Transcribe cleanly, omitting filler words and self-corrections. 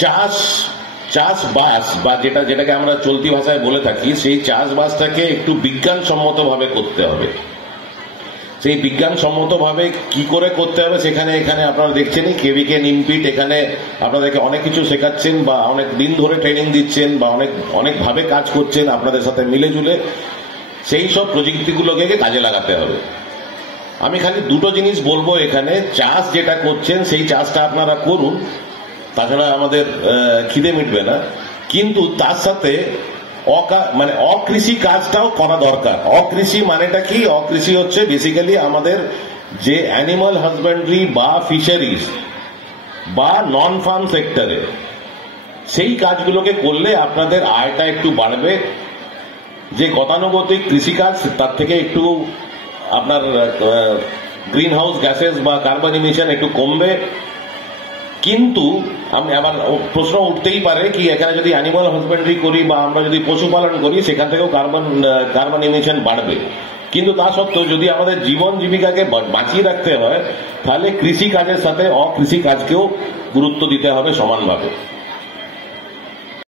চাষবাস বা যেটাকে আমরা চলতি ভাষায় বলে থাকি, সেই চাষবাসটাকে একটু বিজ্ঞানসম্মতভাবে করতে হবে। সেই বিজ্ঞানসম্মতভাবে কি করে করতে হবে এখানে আপনারা দেখছেনই কেভিকে নিমপিট এখানে আপনাদেরকে অনেক কিছু শেখাচ্ছেন বা অনেক দিন ধরে ট্রেনিং দিচ্ছেন বা অনেকভাবে কাজ করছেন আপনাদের সাথে মিলে ঝুলে। সেই সব প্রযুক্তিগুলোকে কাজে লাগাতে হবে। আমি খালি দুটো জিনিস বলবো, এখানে চাষ যেটা করছেন সেই চাষটা আপনারা করুন, তাছাড়া আমাদের খিদে মিটবে না। কিন্তু তার সাথে অকৃষি কাজটাও করা দরকার। অকৃষি মানেটা কি? অকৃষি হচ্ছে বেসিক্যালি আমাদের যে অ্যানিমাল হাজবেন্ডারি বা ফিশারিজ বা নন ফার্ম সেক্টরে সেই কাজগুলোকে করলে আপনাদের আয়টা একটু বাড়বে। যে গতানুগতিক কৃষিকাজ তার থেকে একটু আপনার গ্রিন হাউস গ্যাসেস বা কার্বন ইমিশন একটু কমবে। কিন্তু আমি আবার প্রশ্ন উঠতেই পারে কি এখানে যদি অ্যানিমাল হাজবেন্ডারি করি বা আমরা যদি পশুপালন করি সেখান থেকেও কার্বন ইমিশন বাড়বে। কিন্তু তা সত্ত্বেও যদি আমাদের জীবন জীবিকাকে বাঁচিয়ে রাখতে হয় তাহলে কৃষি কাজের সাথে অকৃষি কাজকেও গুরুত্ব দিতে হবে সমানভাবে।